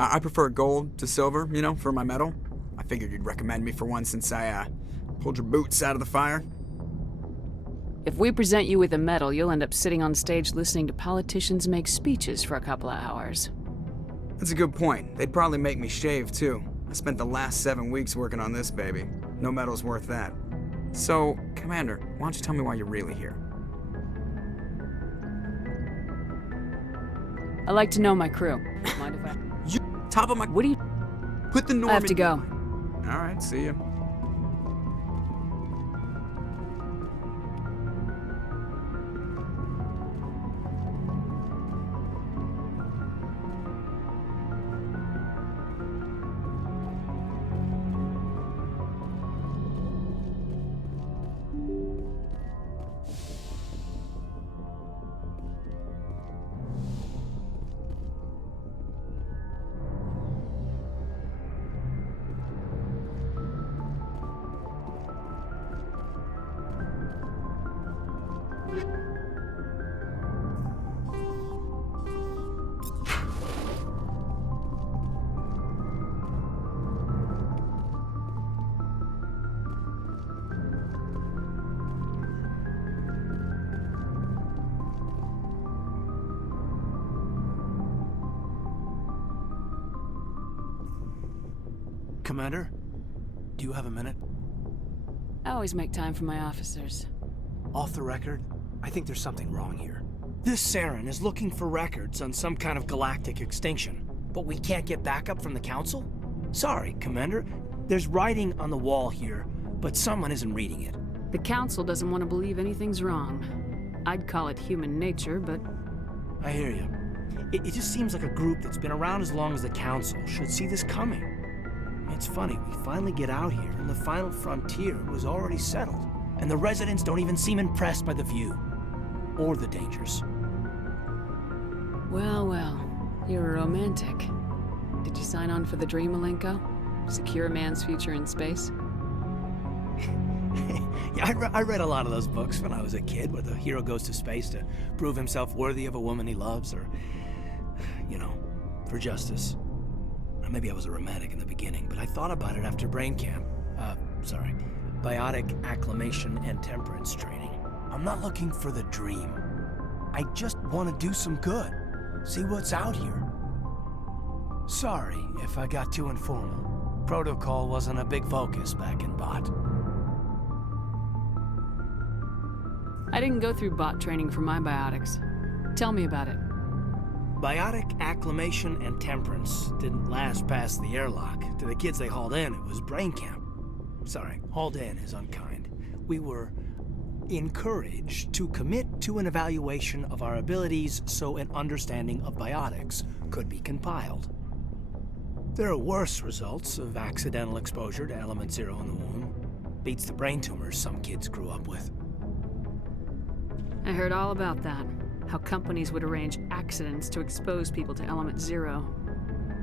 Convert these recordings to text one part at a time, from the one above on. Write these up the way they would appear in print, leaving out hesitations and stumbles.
I prefer gold to silver, you know, for my medal. I figured you'd recommend me for one since I, pulled your boots out of the fire. If we present you with a medal, you'll end up sitting on stage listening to politicians make speeches for a couple of hours. That's a good point. They'd probably make me shave, too. I spent the last 7 weeks working on this baby. No medal's worth that. So, Commander, why don't you tell me why you're really here? I like to know my crew. Mind if I... You top of my... What do you... Put the Norman... I have to go. Alright, see ya. Commander, do you have a minute? I always make time for my officers. Off the record, I think there's something wrong here. This Saren is looking for records on some kind of galactic extinction, but we can't get backup from the Council? Sorry, Commander. There's writing on the wall here, but someone isn't reading it. The Council doesn't want to believe anything's wrong. I'd call it human nature, but... I hear you. It just seems like a group that's been around as long as the Council should see this coming. It's funny, we finally get out here, and the final frontier was already settled. And the residents don't even seem impressed by the view. Or the dangers. Well, well. You're a romantic. Did you sign on for the dream, Malenko? Secure a man's future in space? Yeah, I read a lot of those books when I was a kid, where the hero goes to space to prove himself worthy of a woman he loves, or, you know, for justice. Or maybe I was a romantic in the beginning, but I thought about it after brain camp. Biotic acclimation and temperance training. I'm not looking for the dream. I just want to do some good. See what's out here. Sorry if I got too informal. Protocol wasn't a big focus back in Bot. I didn't go through bot training for my biotics. Tell me about it. Biotic acclimation and temperance didn't last past the airlock. To the kids they hauled in, it was brain camp. Sorry, hauled in is unkind. We were encouraged to commit to an evaluation of our abilities so an understanding of biotics could be compiled. There are worse results of accidental exposure to element 0 in the womb. Beats the brain tumors some kids grew up with. I heard all about that. How companies would arrange accidents to expose people to element 0.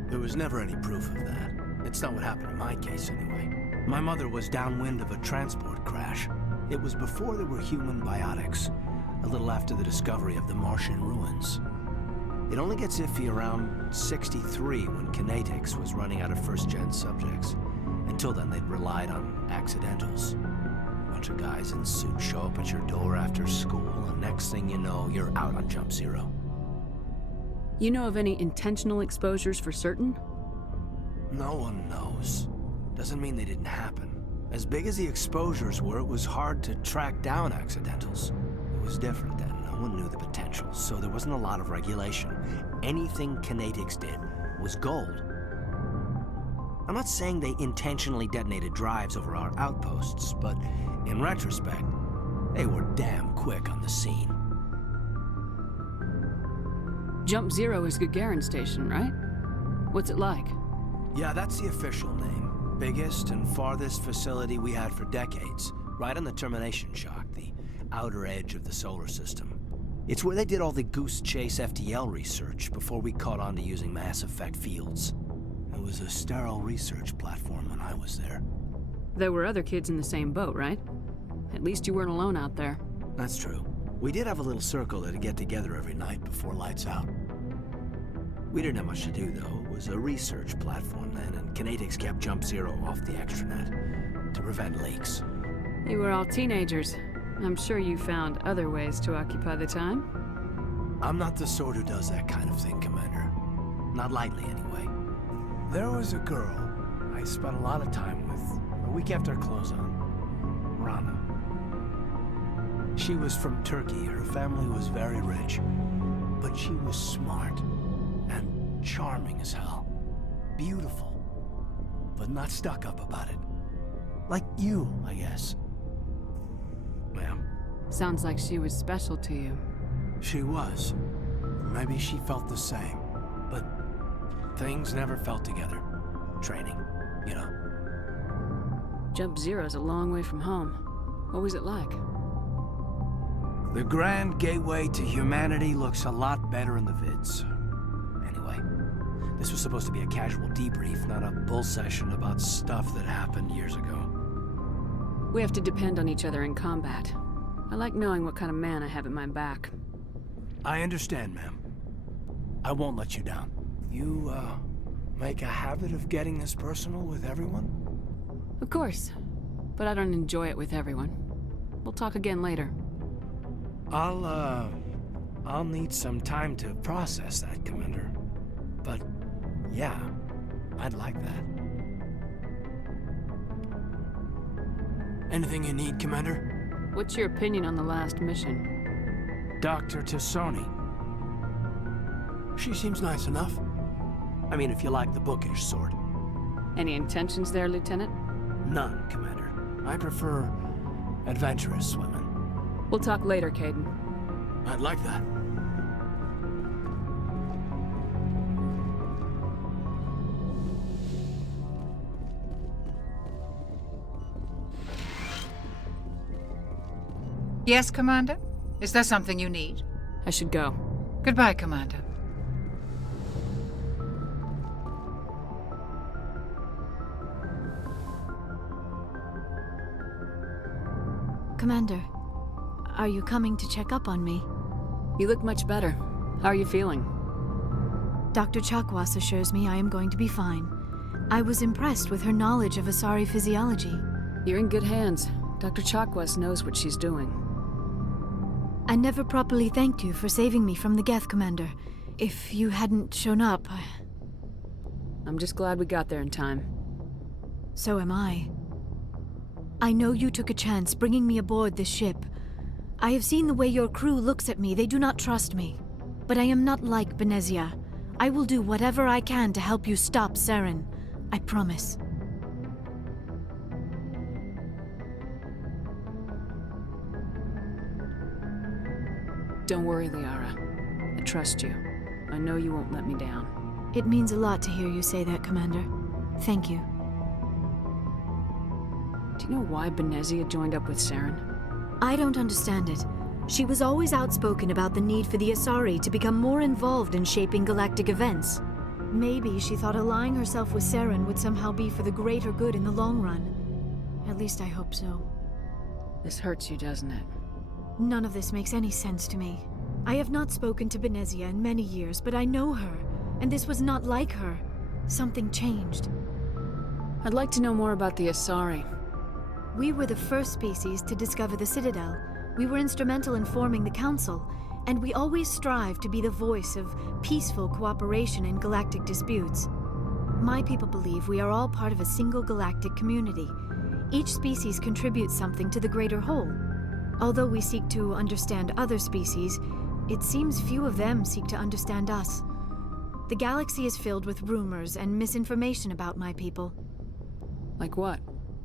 There was never any proof of that. It's not what happened in my case, anyway. My mother was downwind of a transport crash. It was before there were human biotics, a little after the discovery of the Martian ruins. It only gets iffy around 63 when kinetics was running out of first-gen subjects. Until then, they'd relied on accidentals. A bunch of guys in suits show up at your door after school, and next thing you know, you're out on Jump Zero. You know of any intentional exposures for certain? No one knows. Doesn't mean they didn't happen. As big as the exposures were, it was hard to track down accidentals. It was different then. No one knew the potential, so there wasn't a lot of regulation. Anything kinetics did was gold. I'm not saying they intentionally detonated drives over our outposts, but in retrospect, they were damn quick on the scene. Jump Zero is Gagarin Station, right? What's it like? Yeah, that's the official name. Biggest and farthest facility we had for decades. Right on the termination shock, the outer edge of the solar system. It's where they did all the Goose Chase FTL research before we caught on to using mass effect fields. It was a sterile research platform when I was there. There were other kids in the same boat, right? At least you weren't alone out there. That's true. We did have a little circle that'd get together every night before lights out. We didn't have much to do, though. It was a research platform then, and Kinetics kept Jump Zero off the extranet to prevent leaks. You were all teenagers. I'm sure you found other ways to occupy the time. I'm not the sort who does that kind of thing, Commander. Not lightly, anyway. There was a girl I spent a lot of time with, but we kept our clothes on. Rana. She was from Turkey. Her family was very rich. But she was smart and charming as hell. Beautiful. But not stuck up about it. Like you, I guess. Ma'am. Sounds like she was special to you. She was. Maybe she felt the same. But things never felt together. Training, you know. Jump Zero's a long way from home. What was it like? The grand gateway to humanity looks a lot better in the vids. Anyway, this was supposed to be a casual debrief, not a bull session about stuff that happened years ago. We have to depend on each other in combat. I like knowing what kind of man I have at my back. I understand, ma'am. I won't let you down. You, make a habit of getting this personal with everyone? Of course. But I don't enjoy it with everyone. We'll talk again later. I'll need some time to process that, Commander. But, yeah, I'd like that. Anything you need, Commander? What's your opinion on the last mission? Dr. Tassoni. She seems nice enough. I mean, if you like the bookish sort. Any intentions there, Lieutenant? None, Commander. I prefer adventurous women. We'll talk later, Caden. I'd like that. Yes, Commander? Is there something you need? I should go. Goodbye, Commander. Commander, are you coming to check up on me? You look much better. How are you feeling? Dr. Chakwas assures me I am going to be fine. I was impressed with her knowledge of Asari physiology. You're in good hands. Dr. Chakwas knows what she's doing. I never properly thanked you for saving me from the Geth, Commander. If you hadn't shown up, I'm just glad we got there in time. So am I. I know you took a chance bringing me aboard this ship. I have seen the way your crew looks at me. They do not trust me. But I am not like Benezia. I will do whatever I can to help you stop Saren. I promise. Don't worry, Liara. I trust you. I know you won't let me down. It means a lot to hear you say that, Commander. Thank you. Do you know why Benezia joined up with Saren? I don't understand it. She was always outspoken about the need for the Asari to become more involved in shaping galactic events. Maybe she thought allying herself with Saren would somehow be for the greater good in the long run. At least I hope so. This hurts you, doesn't it? None of this makes any sense to me. I have not spoken to Benezia in many years, but I know her, and this was not like her. Something changed. I'd like to know more about the Asari. We were the first species to discover the Citadel. We were instrumental in forming the Council, and we always strive to be the voice of peaceful cooperation in galactic disputes. My people believe we are all part of a single galactic community. Each species contributes something to the greater whole. Although we seek to understand other species, it seems few of them seek to understand us. The galaxy is filled with rumors and misinformation about my people. Like what?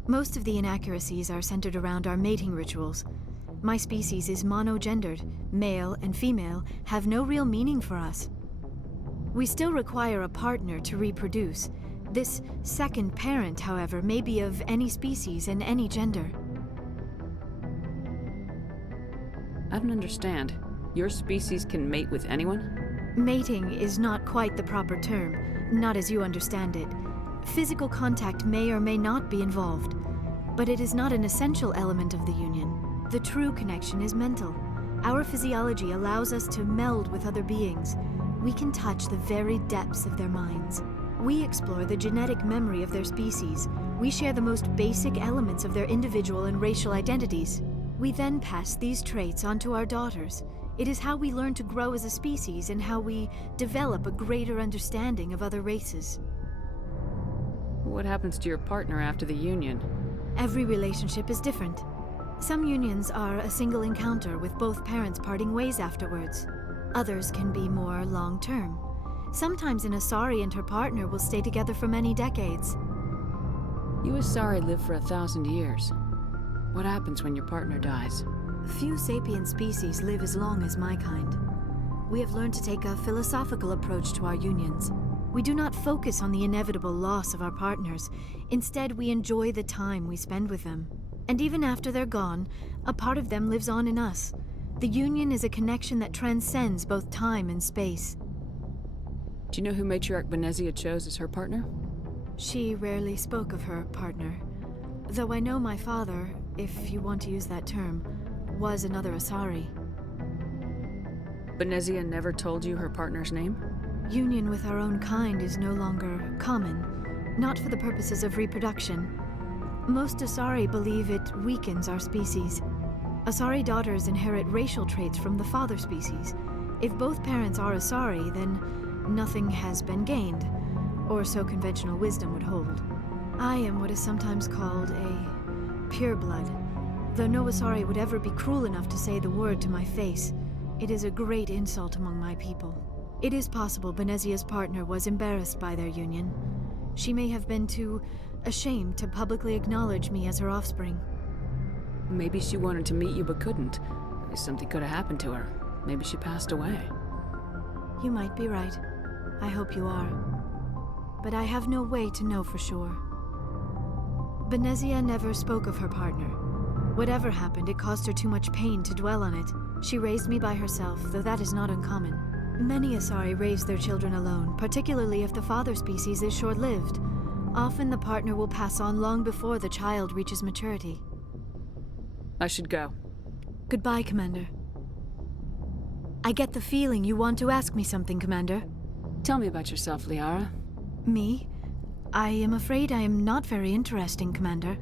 Most of the inaccuracies are centered around our mating rituals. My species is monogendered. Male and female have no real meaning for us. We still require a partner to reproduce. This second parent, however, may be of any species and any gender. I don't understand. Your species can mate with anyone? Mating is not quite the proper term, not as you understand it. Physical contact may or may not be involved, but it is not an essential element of the union. The true connection is mental. Our physiology allows us to meld with other beings. We can touch the very depths of their minds. We explore the genetic memory of their species. We share the most basic elements of their individual and racial identities. We then pass these traits on to our daughters. It is how we learn to grow as a species and how we develop a greater understanding of other races. What happens to your partner after the union? Every relationship is different. Some unions are a single encounter with both parents parting ways afterwards. Others can be more long-term. Sometimes an Asari and her partner will stay together for many decades. You Asari live for 1,000 years. What happens when your partner dies? Few sapient species live as long as my kind. We have learned to take a philosophical approach to our unions. We do not focus on the inevitable loss of our partners. Instead, we enjoy the time we spend with them. And even after they're gone, a part of them lives on in us. The union is a connection that transcends both time and space. Do you know who Matriarch Benezia chose as her partner? She rarely spoke of her partner. Though I know my father, if you want to use that term, was another Asari. Benezia never told you her partner's name? Union with our own kind is no longer common, not for the purposes of reproduction. Most Asari believe it weakens our species. Asari daughters inherit racial traits from the father species. If both parents are Asari, then nothing has been gained, or so conventional wisdom would hold. I am what is sometimes called a pureblood. Though no Asari would ever be cruel enough to say the word to my face, it is a great insult among my people. It is possible Benezia's partner was embarrassed by their union. She may have been too ashamed to publicly acknowledge me as her offspring. Maybe she wanted to meet you but couldn't. Something could have happened to her. Maybe she passed away. You might be right. I hope you are. But I have no way to know for sure. Benezia never spoke of her partner. Whatever happened, it caused her too much pain to dwell on it. She raised me by herself, though that is not uncommon. Many Asari raise their children alone, particularly if the father species is short-lived. Often the partner will pass on long before the child reaches maturity. I should go. Goodbye, Commander. I get the feeling you want to ask me something, Commander. Tell me about yourself, Liara. Me? I am afraid I am not very interesting, Commander.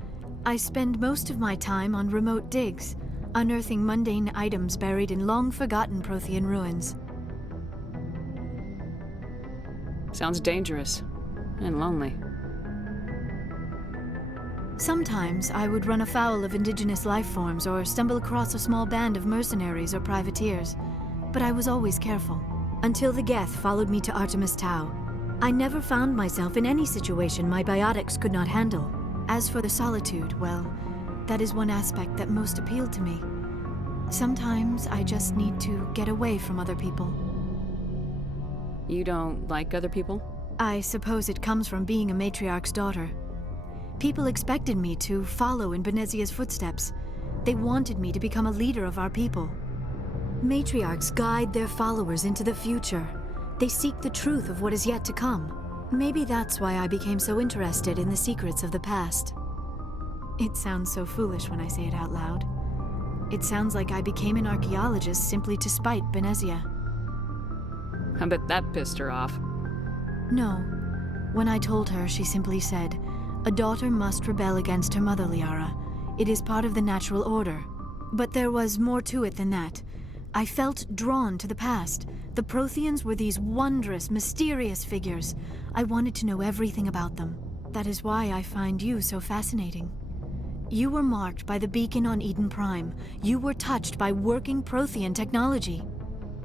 I spend most of my time on remote digs, unearthing mundane items buried in long-forgotten Prothean ruins. Sounds dangerous. And lonely. Sometimes I would run afoul of indigenous life forms or stumble across a small band of mercenaries or privateers, but I was always careful. Until the Geth followed me to Artemis Tau. I never found myself in any situation my biotics could not handle. As for the solitude, well, that is one aspect that most appealed to me. Sometimes I just need to get away from other people. You don't like other people? I suppose it comes from being a matriarch's daughter. People expected me to follow in Benezia's footsteps. They wanted me to become a leader of our people. Matriarchs guide their followers into the future. They seek the truth of what is yet to come. Maybe that's why I became so interested in the secrets of the past. It sounds so foolish when I say it out loud. It sounds like I became an archaeologist simply to spite Benezia. I bet that pissed her off. No. When I told her, she simply said, "A daughter must rebel against her mother, Liara. It is part of the natural order." But there was more to it than that. I felt drawn to the past. The Protheans were these wondrous, mysterious figures. I wanted to know everything about them. That is why I find you so fascinating. You were marked by the beacon on Eden Prime. You were touched by working Prothean technology.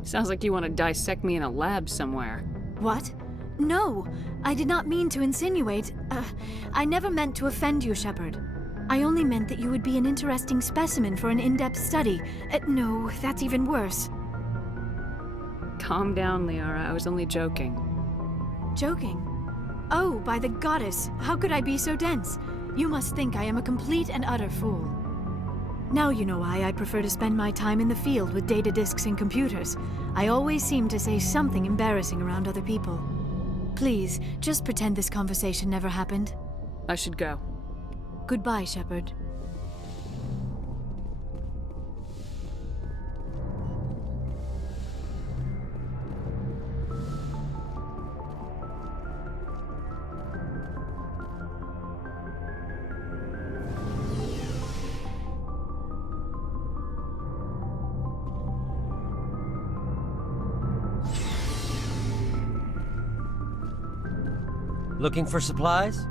Sounds like you want to dissect me in a lab somewhere. What? No! I did not mean to insinuate. I never meant to offend you, Shepard. I only meant that you would be an interesting specimen for an in-depth study. No, that's even worse. Calm down, Liara. I was only joking. Joking? Oh, by the goddess, how could I be so dense? You must think I am a complete and utter fool. Now you know why I prefer to spend my time in the field with data disks and computers. I always seem to say something embarrassing around other people. Please, just pretend this conversation never happened. I should go. Goodbye, Shepard. Looking for supplies?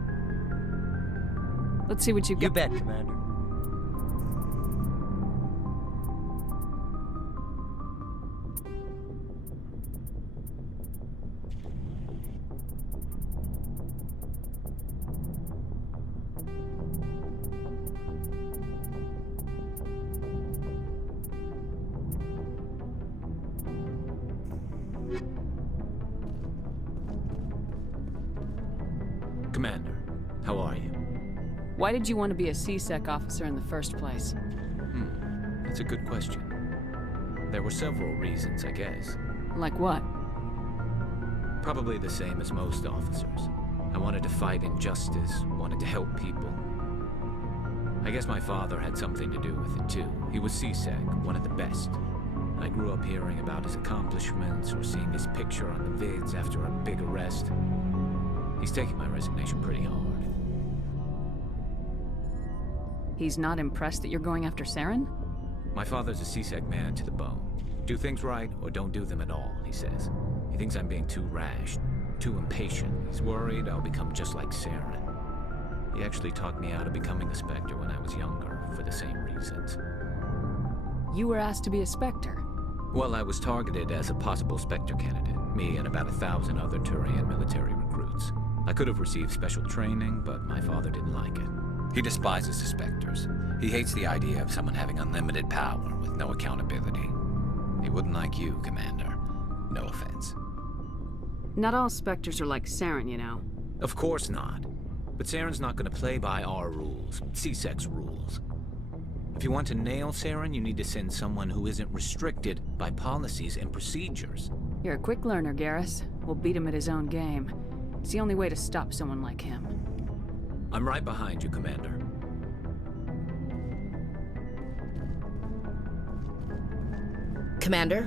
Let's see what you You got. bet, Commander. Commander, how are you? Why did you want to be a C-Sec officer in the first place? That's a good question. There were several reasons, I guess. Like what? Probably the same as most officers. I wanted to fight injustice, wanted to help people. I guess my father had something to do with it too. He was C-Sec, one of the best. I grew up hearing about his accomplishments or seeing his picture on the vids after a big arrest. He's taking my resignation pretty hard. He's not impressed that you're going after Saren? My father's a C-Sec man to the bone. Do things right or don't do them at all, he says. He thinks I'm being too rash, too impatient. He's worried I'll become just like Saren. He actually talked me out of becoming a Spectre when I was younger, for the same reasons. You were asked to be a Spectre. Well, I was targeted as a possible Spectre candidate, me and about 1,000 other Turian military recruits. I could have received special training, but my father didn't like it. He despises the Spectres. He hates the idea of someone having unlimited power with no accountability. He wouldn't like you, Commander. No offense. Not all Spectres are like Saren, you know. Of course not. But Saren's not going to play by our rules, C-Sec's rules. If you want to nail Saren, you need to send someone who isn't restricted by policies and procedures. You're a quick learner, Garrus. We'll beat him at his own game. It's the only way to stop someone like him. I'm right behind you, Commander. Commander?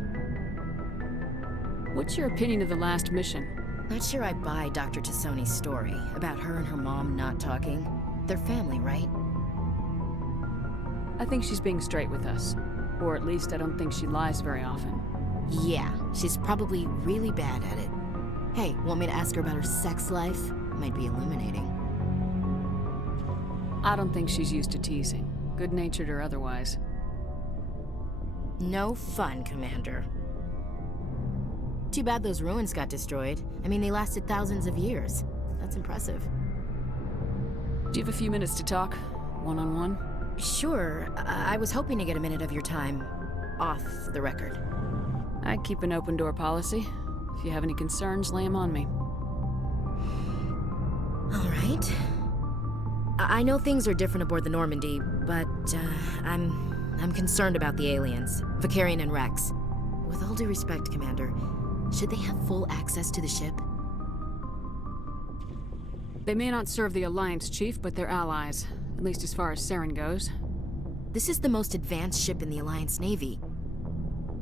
What's your opinion of the last mission? Not sure I buy Dr. Tassoni's story about her and her mom not talking. They're family, right? I think she's being straight with us. Or at least I don't think she lies very often. Yeah, she's probably really bad at it. Hey, want me to ask her about her sex life? Might be illuminating. I don't think she's used to teasing, good-natured or otherwise. No fun, Commander. Too bad those ruins got destroyed. I mean, they lasted thousands of years. That's impressive. Do you have a few minutes to talk? One-on-one? Sure. I was hoping to get a minute of your time off the record. I keep an open-door policy. If you have any concerns, lay them on me. All right. I know things are different aboard the Normandy, but I'm concerned about the aliens, Vicarian and Rex. With all due respect, Commander, should they have full access to the ship? They may not serve the Alliance, Chief, but they're allies. At least as far as Saren goes. This is the most advanced ship in the Alliance Navy.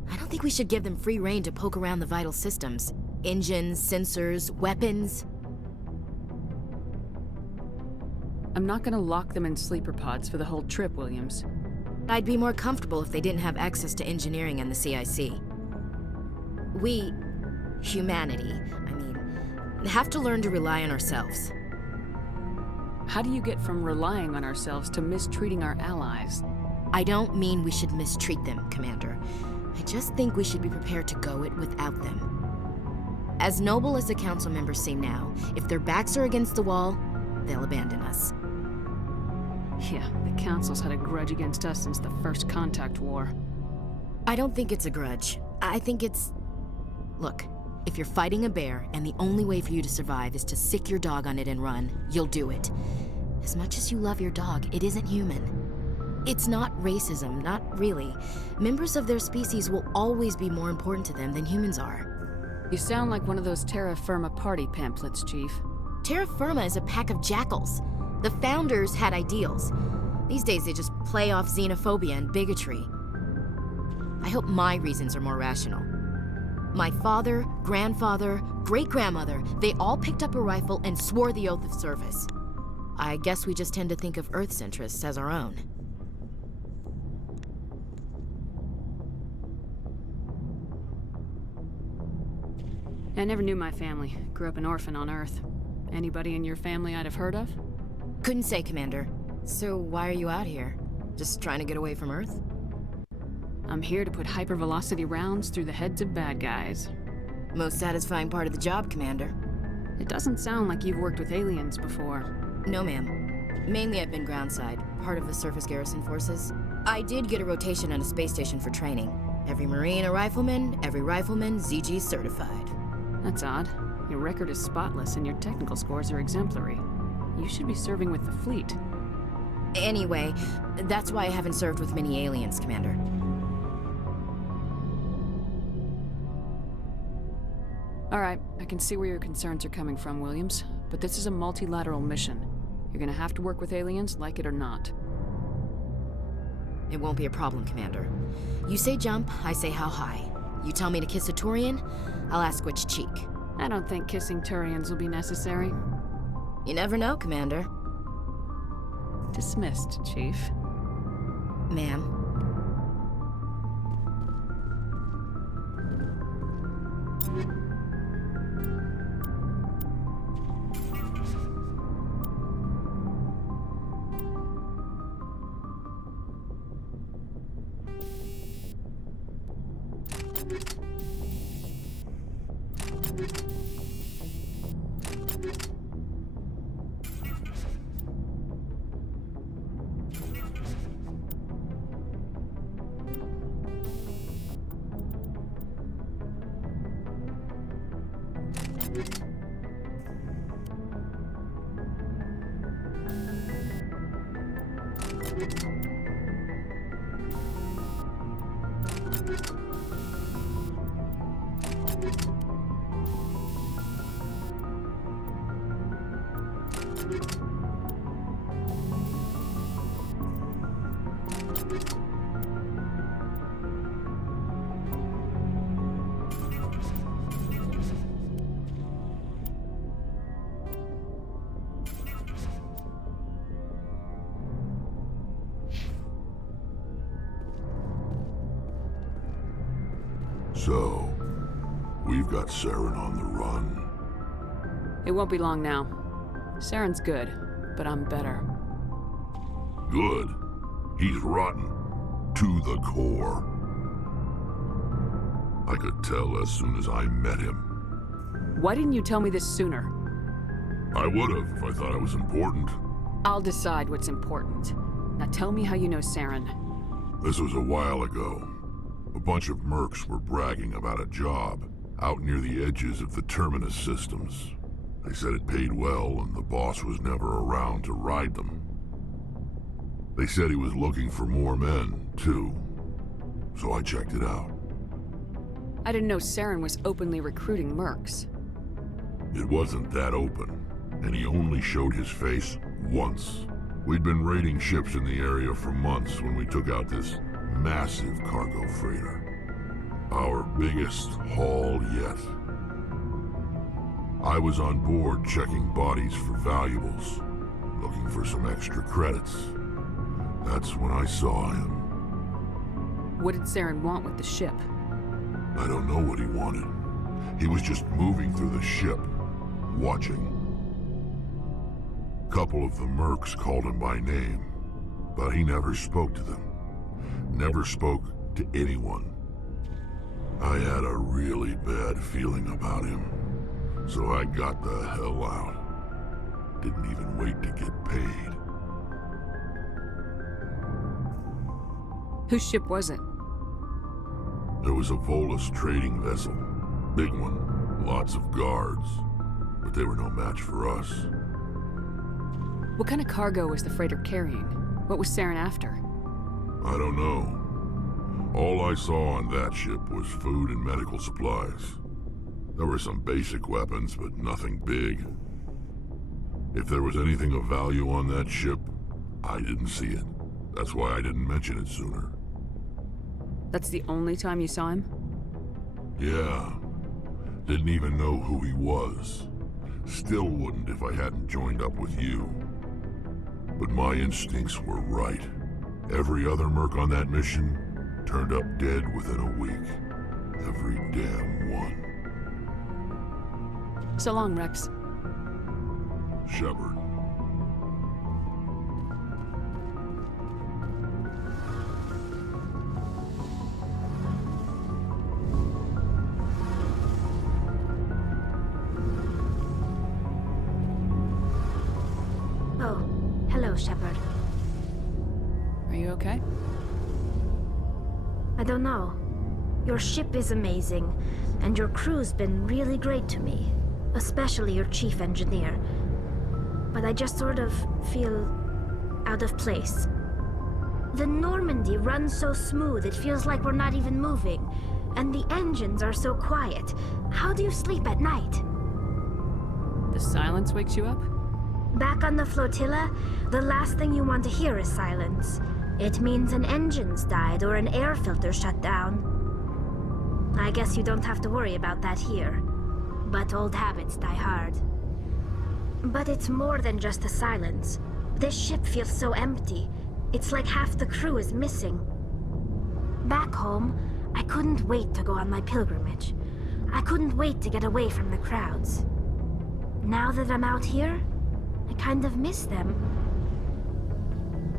I don't think we should give them free rein to poke around the vital systems. Engines, sensors, weapons. I'm not gonna lock them in sleeper pods for the whole trip, Williams. I'd be more comfortable if they didn't have access to engineering and the CIC. We, humanity, have to learn to rely on ourselves. How do you get from relying on ourselves to mistreating our allies? I don't mean we should mistreat them, Commander. I just think we should be prepared to go it without them. As noble as the Council members seem now, if their backs are against the wall, they'll abandon us. Yeah, the Council's had a grudge against us since the first Contact War. I don't think it's a grudge. I think it's... Look, if you're fighting a bear and the only way for you to survive is to sick your dog on it and run, you'll do it. As much as you love your dog, it isn't human. It's not racism, not really. Members of their species will always be more important to them than humans are. You sound like one of those Terra Firma party pamphlets, Chief. Terra Firma is a pack of jackals. The founders had ideals. These days they just play off xenophobia and bigotry. I hope my reasons are more rational. My father, grandfather, great-grandmother, they all picked up a rifle and swore the oath of service. I guess we just tend to think of Earth's interests as our own. I never knew my family. Grew up an orphan on Earth. Anybody in your family I'd have heard of? Couldn't say, Commander. So why are you out here? Just trying to get away from Earth? I'm here to put hypervelocity rounds through the heads of bad guys. Most satisfying part of the job, Commander. It doesn't sound like you've worked with aliens before. No, ma'am. Mainly I've been groundside, part of the surface garrison forces. I did get a rotation on a space station for training. Every Marine a rifleman, every rifleman ZG certified. That's odd. Your record is spotless and your technical scores are exemplary. You should be serving with the fleet. Anyway, that's why I haven't served with many aliens, Commander. Alright, I can see where your concerns are coming from, Williams. But this is a multilateral mission. You're gonna have to work with aliens, like it or not. It won't be a problem, Commander. You say jump, I say how high. You tell me to kiss a Turian, I'll ask which cheek. I don't think kissing Turians will be necessary. You never know, Commander. Dismissed, Chief. Ma'am. So, we've got Saren on the run. It won't be long now. Saren's good, but I'm better. Good. He's rotten. To the core. I could tell as soon as I met him. Why didn't you tell me this sooner? I would've if I thought it was important. I'll decide what's important. Now tell me how you know Saren. This was a while ago. A bunch of mercs were bragging about a job out near the edges of the Terminus systems. They said it paid well and the boss was never around to ride them. They said he was looking for more men, too. So I checked it out. I didn't know Saren was openly recruiting mercs. It wasn't that open, and he only showed his face once. We'd been raiding ships in the area for months when we took out this massive cargo freighter. Our biggest haul yet. I was on board checking bodies for valuables, looking for some extra credits. That's when I saw him. What did Saren want with the ship? I don't know what he wanted. He was just moving through the ship, watching. A couple of the mercs called him by name, but he never spoke to them. Never spoke to anyone. I had a really bad feeling about him, so I got the hell out. Didn't even wait to get paid. Whose ship was it? There was a Volus trading vessel. Big one, lots of guards, but they were no match for us. What kind of cargo was the freighter carrying? What was Saren after? I don't know. All I saw on that ship was food and medical supplies. There were some basic weapons, but nothing big. If there was anything of value on that ship, I didn't see it. That's why I didn't mention it sooner. That's the only time you saw him? Yeah. Didn't even know who he was. Still wouldn't if I hadn't joined up with you. But my instincts were right. Every other merc on that mission turned up dead within a week. Every damn one. So long, Rex. Shepard. Oh, hello, Shepard. Are you okay? I don't know. Your ship is amazing, and your crew's been really great to me. Especially your chief engineer. But I just sort of feel out of place. The Normandy runs so smooth it feels like we're not even moving. And the engines are so quiet. How do you sleep at night? The silence wakes you up? Back on the flotilla, the last thing you want to hear is silence. It means an engine's died or an air filter shut down. I guess you don't have to worry about that here. But old habits die hard. But it's more than just the silence. This ship feels so empty. It's like half the crew is missing. Back home, I couldn't wait to go on my pilgrimage. I couldn't wait to get away from the crowds. Now that I'm out here, I kind of miss them.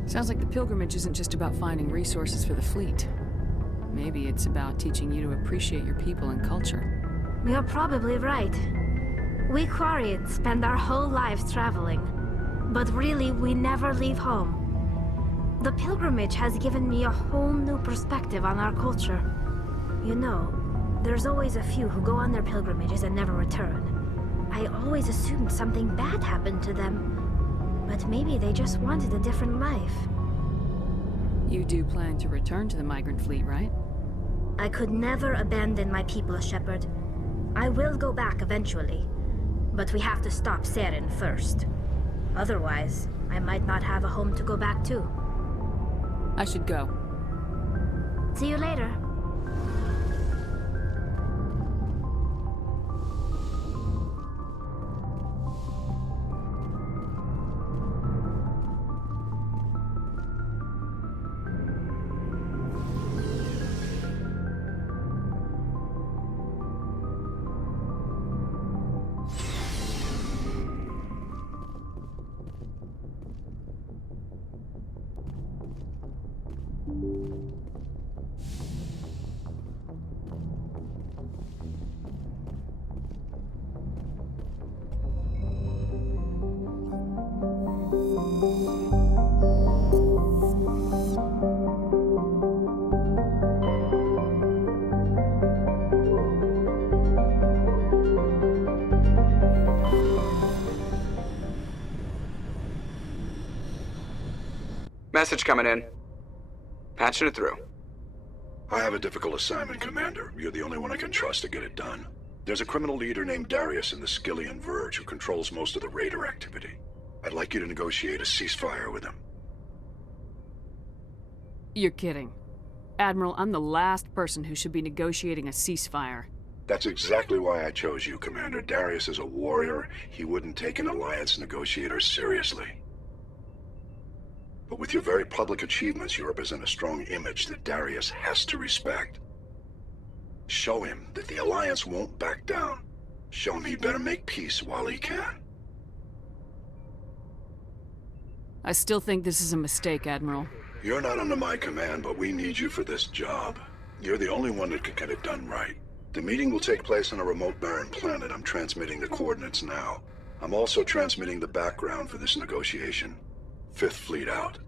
Sounds like the pilgrimage isn't just about finding resources for the fleet. Maybe it's about teaching you to appreciate your people and culture. You're probably right. We Quarians spend our whole lives traveling, but really we never leave home. The pilgrimage has given me a whole new perspective on our culture. You know, there's always a few who go on their pilgrimages and never return. I always assumed something bad happened to them, but maybe they just wanted a different life. You do plan to return to the migrant fleet, right? I could never abandon my people, Shepard. I will go back eventually, but we have to stop Saren first. Otherwise, I might not have a home to go back to. I should go. See you later. Message coming in. Patching it through. I have a difficult assignment, Commander. You're the only one I can trust to get it done. There's a criminal leader named Darius in the Skillian Verge who controls most of the raider activity. I'd like you to negotiate a ceasefire with him. You're kidding. Admiral, I'm the last person who should be negotiating a ceasefire. That's exactly why I chose you, Commander. Darius is a warrior. He wouldn't take an alliance negotiator seriously. But with your very public achievements, you represent a strong image that Darius has to respect. Show him that the Alliance won't back down. Show him he better make peace while he can. I still think this is a mistake, Admiral. You're not under my command, but we need you for this job. You're the only one that can get it done right. The meeting will take place on a remote barren planet. I'm transmitting the coordinates now. I'm also transmitting the background for this negotiation. 5th Fleet out.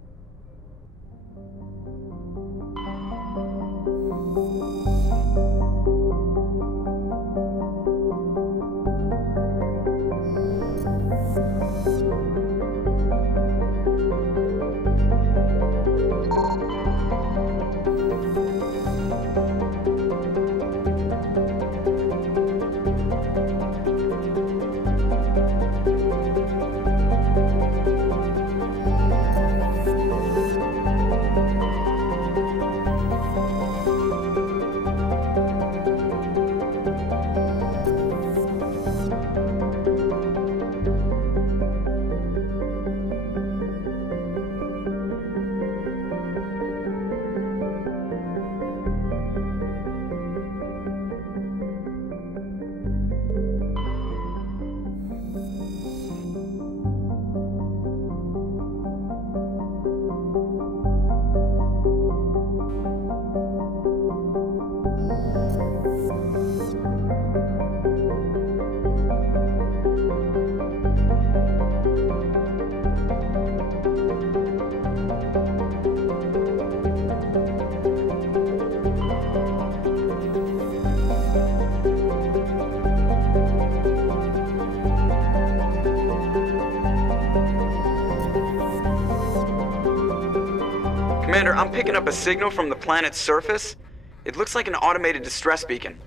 Commander, I'm picking up a signal from the planet's surface. It looks like an automated distress beacon.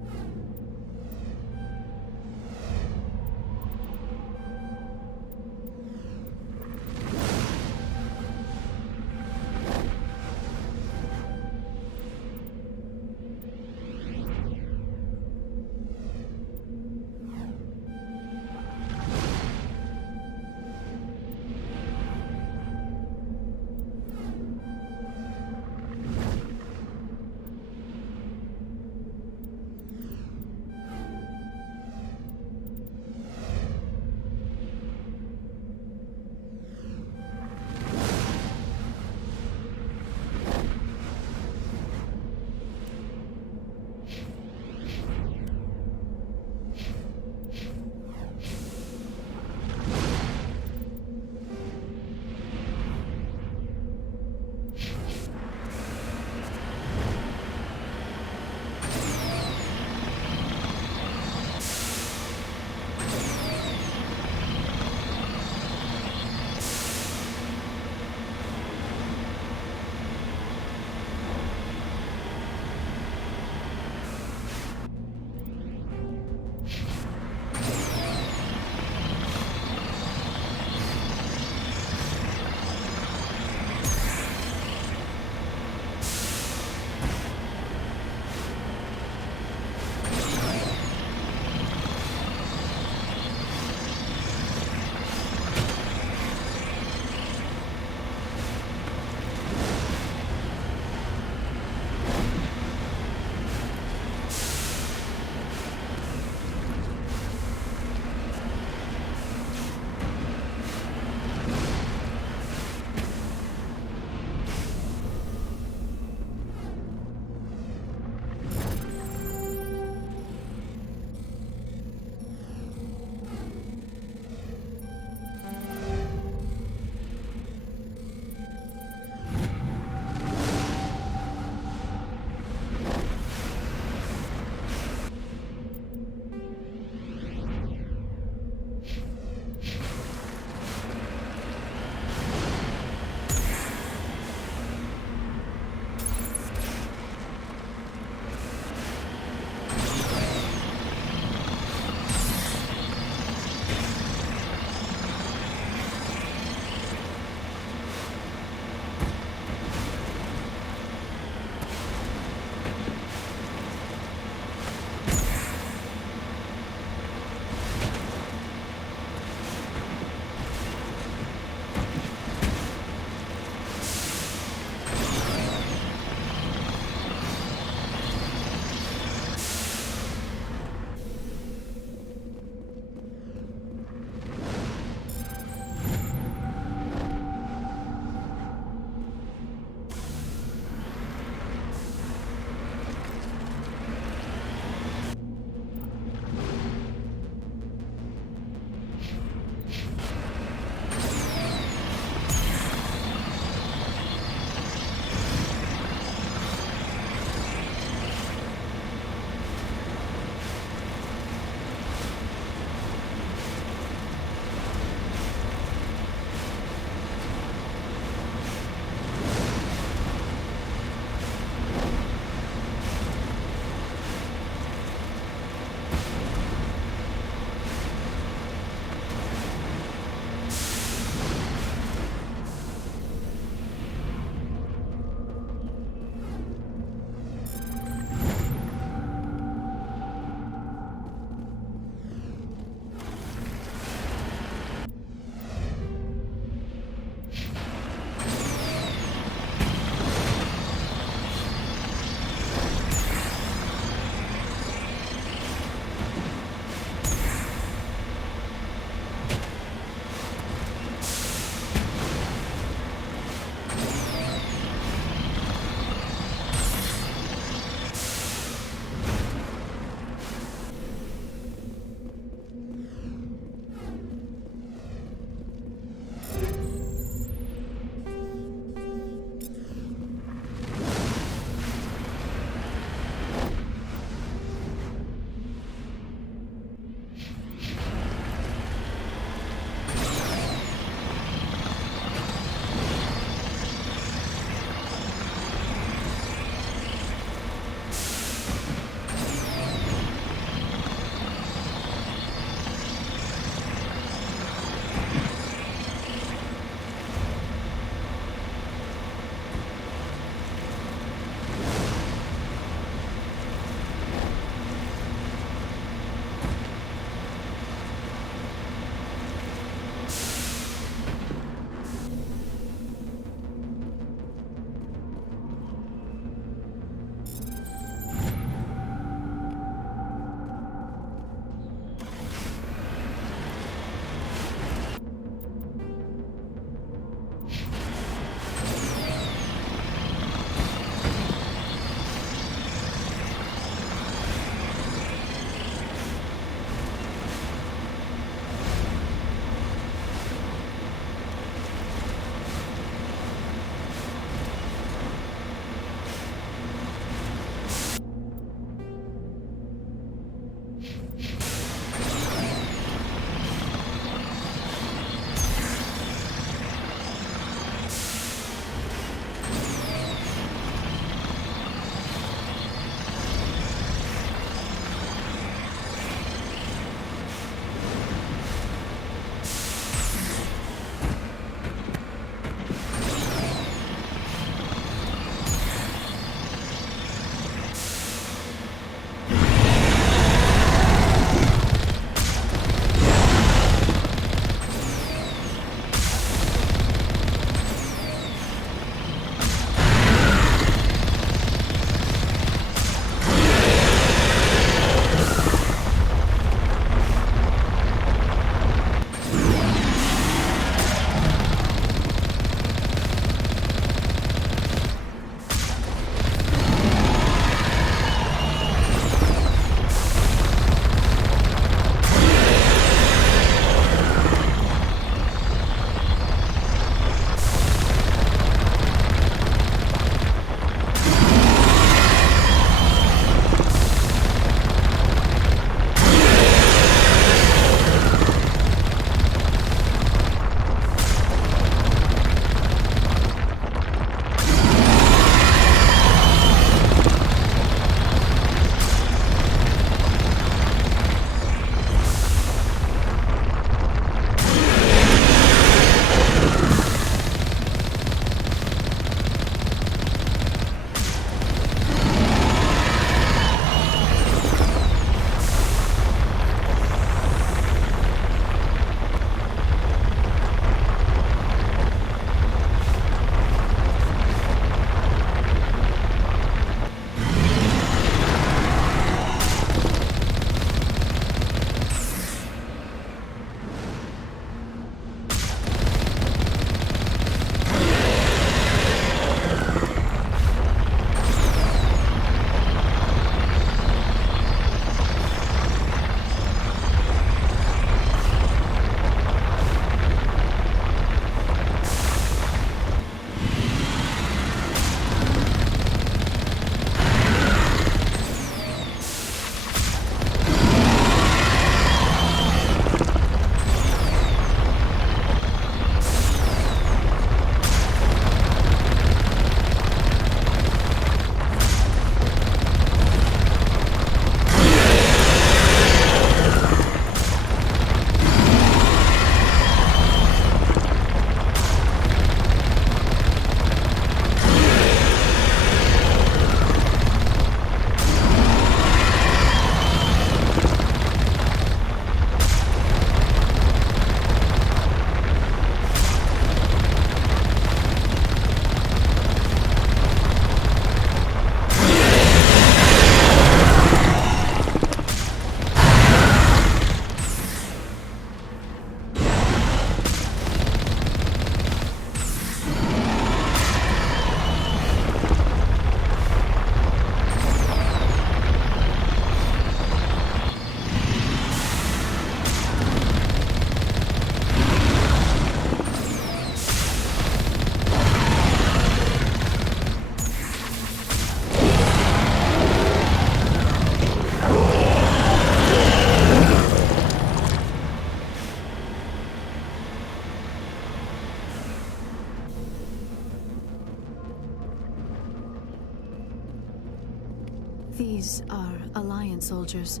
These are Alliance soldiers.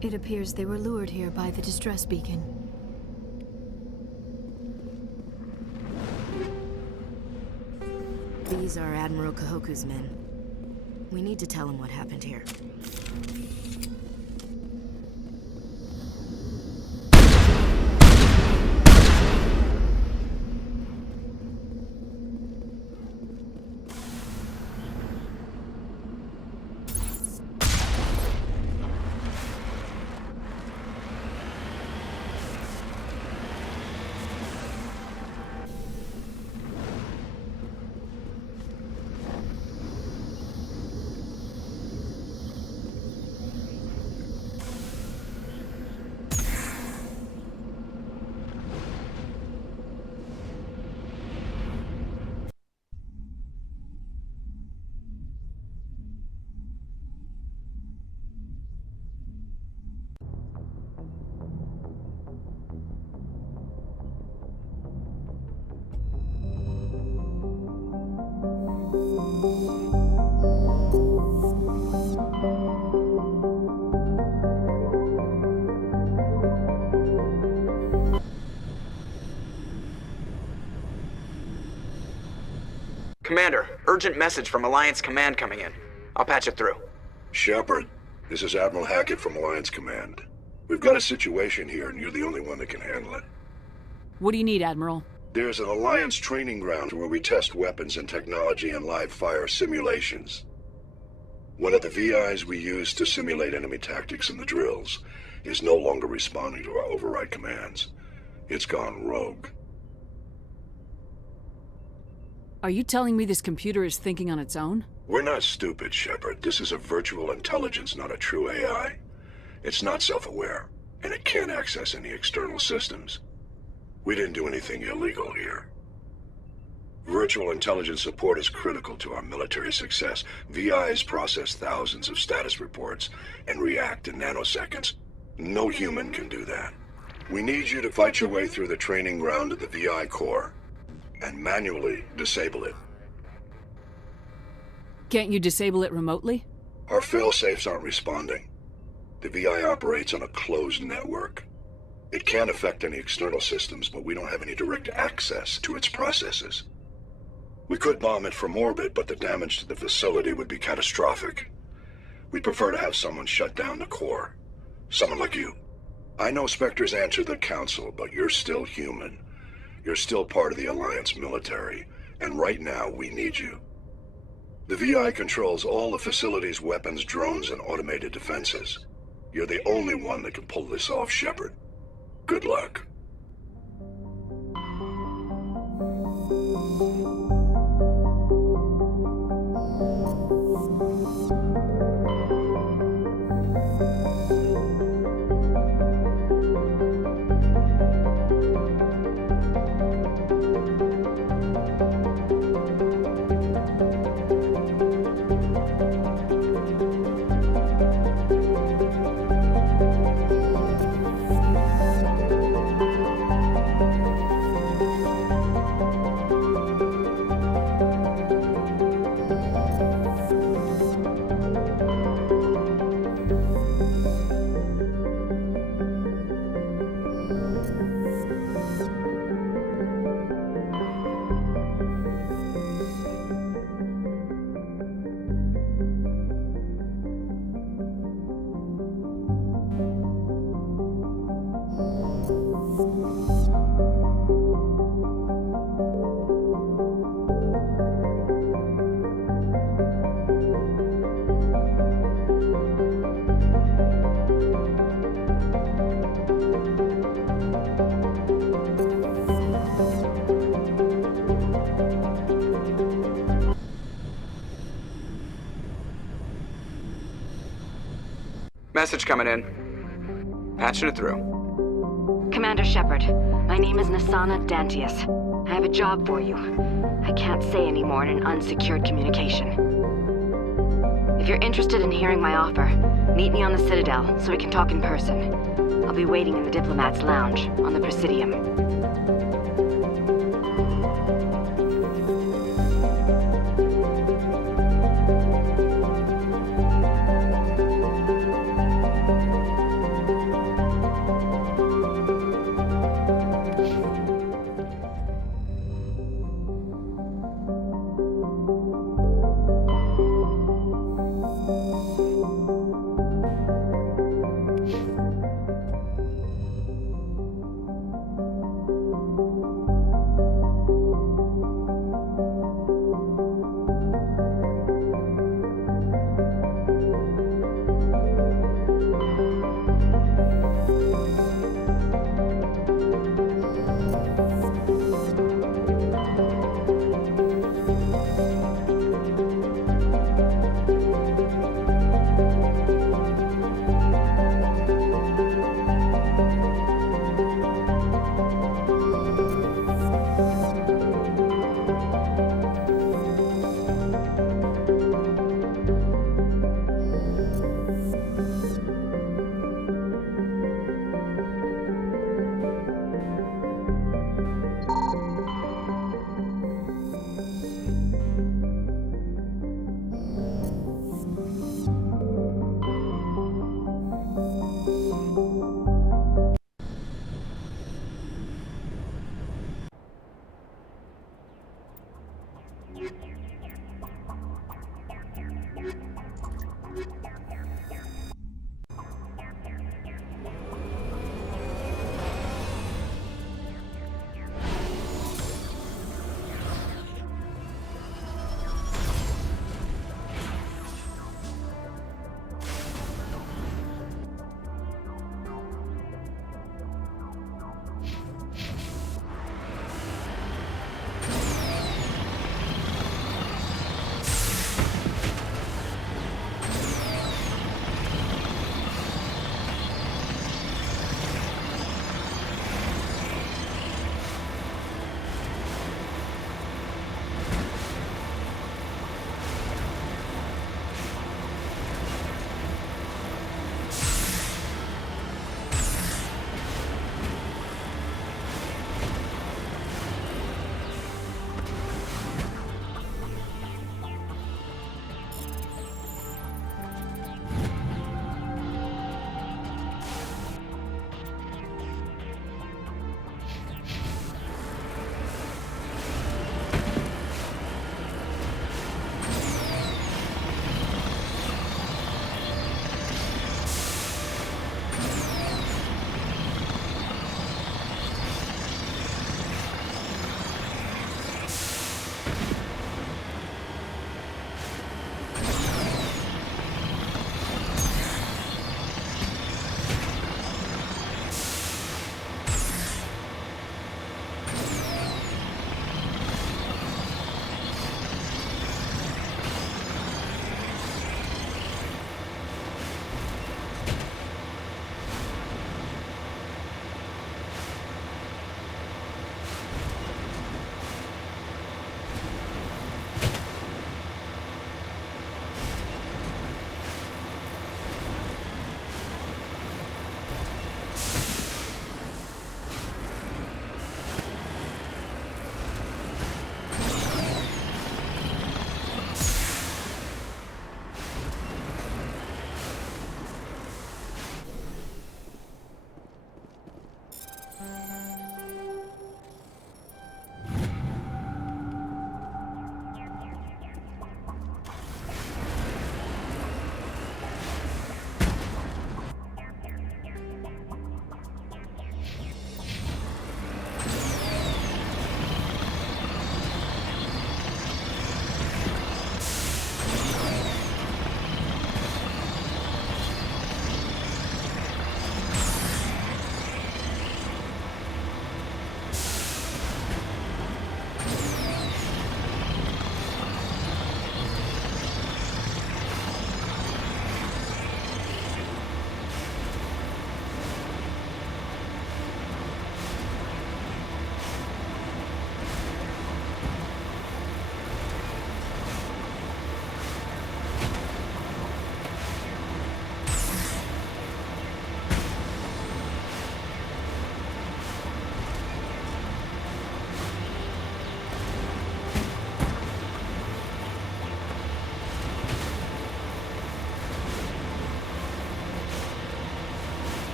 It appears they were lured here by the distress beacon. These are Admiral Kahoku's men. We need to tell him what happened here. Commander, urgent message from Alliance Command coming in. I'll patch it through. Shepard, this is Admiral Hackett from Alliance Command. We've got a situation here, and you're the only one that can handle it. What do you need, Admiral? There's an Alliance training ground where we test weapons and technology in live fire simulations. One of the VIs we use to simulate enemy tactics in the drills is no longer responding to our override commands. It's gone rogue. Are you telling me this computer is thinking on its own? We're not stupid, Shepard. This is a virtual intelligence, not a true AI. It's not self-aware, and it can't access any external systems. We didn't do anything illegal here. Virtual intelligence support is critical to our military success. VIs process thousands of status reports and react in nanoseconds. No human can do that. We need you to fight your way through the training ground of the VI core and manually disable it. Can't you disable it remotely? Our fail-safes aren't responding. The VI operates on a closed network. It can't affect any external systems, but we don't have any direct access to its processes. We could bomb it from orbit, but the damage to the facility would be catastrophic. We'd prefer to have someone shut down the core. Someone like you. I know Spectres answer the Council, but you're still human. You're still part of the Alliance military, and right now we need you. The VI controls all the facility's weapons, drones, and automated defenses. You're the only one that can pull this off, Shepard. Good luck. Message coming in. Patching it through. Commander Shepard, my name is Nasana Dantius. I have a job for you. I can't say any more in an unsecured communication. If you're interested in hearing my offer, meet me on the Citadel so we can talk in person. I'll be waiting in the Diplomat's Lounge on the Presidium.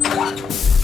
What?